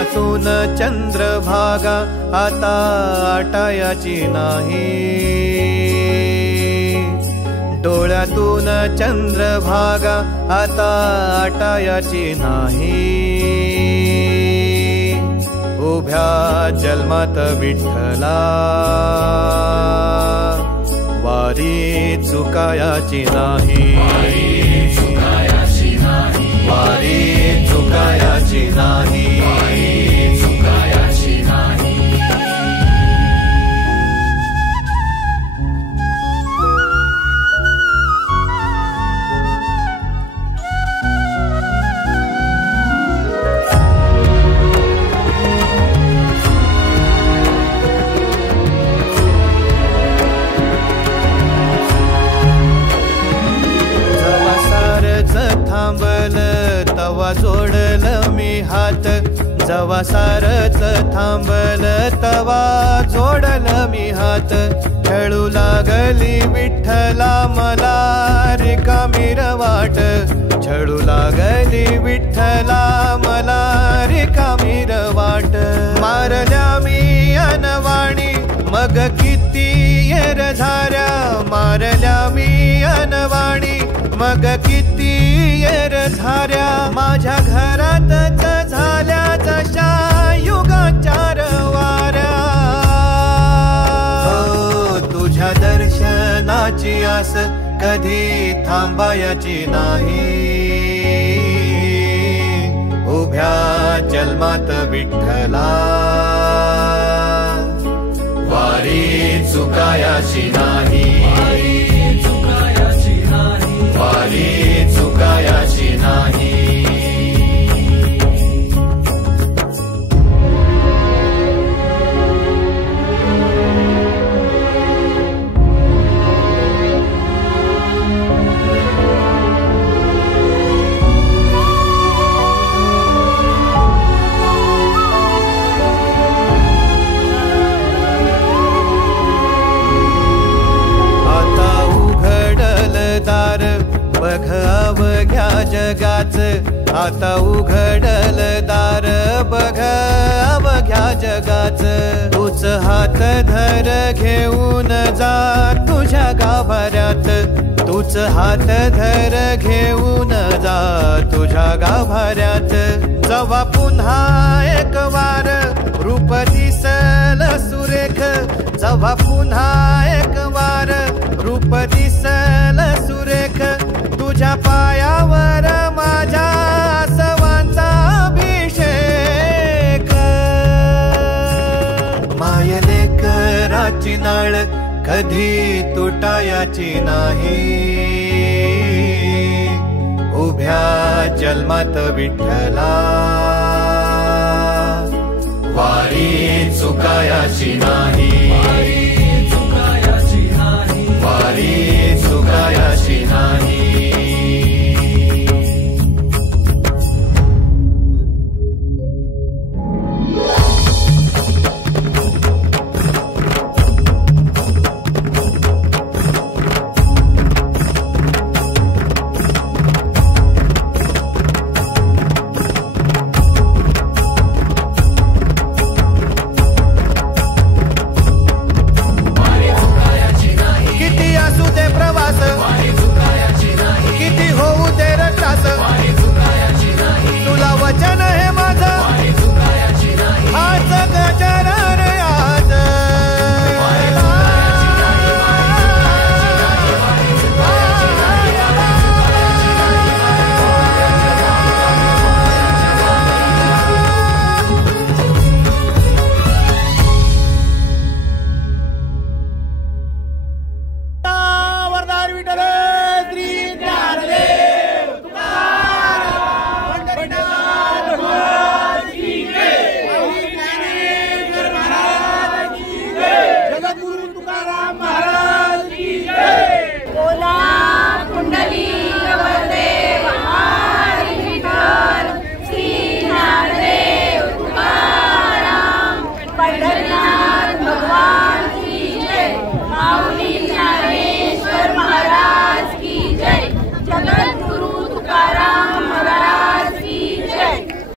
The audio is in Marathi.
डोळ्यातून चंद्रभागा आता आटायाची नाही, डोळ्यातून चंद्रभागा आता आटायाची नाही। उभ्या जन्मात विठ्ठला वारी चुकायाची नाही, वारी चुकायाची नाही। थांबल तवा जोडल मी हात, जवा सारच थांबल तवा जोडल मी हात। खेळू लागली विठ्ठला मला रिकामी वाट, छळू लागली विठ्ठला मला रिकामी वाट। मारल्या मी अनवाणी मग किती येर झाऱ्या, मारल्या मी अनवाणी मग किती येर झाऱ्या। माझ्या घरातच झाल्या जशा युगाचार वाऱ्या। तुझ्या दर्शनाची आस कधी थांबायची नाही, उभ्या जन्मात विठ्ठला वारी चुकायाची नाही, वारी चुकायाची नाही। बघ अवघ्या जगाच, आता उघडल दार बघ अवघ्या जगाच। तूच हात धर घेऊन जा तुझ्या गाभाऱ्यात, तूच हात धर घेऊन जा तुझ्या गाभाऱ्यात। जवा पुन्हा एक वार रूप दिसल सुरेख, जवा पुन्हा एक वार रूप दिसल सुरेख। तुझ्या पायावर माझ्या आसवांचा अभिषेक। मायलेकराची नाळ कधी तुटायाची नाही, उभ्या जन्मात विठ्ठला वारी चुकायाची नाही, वारी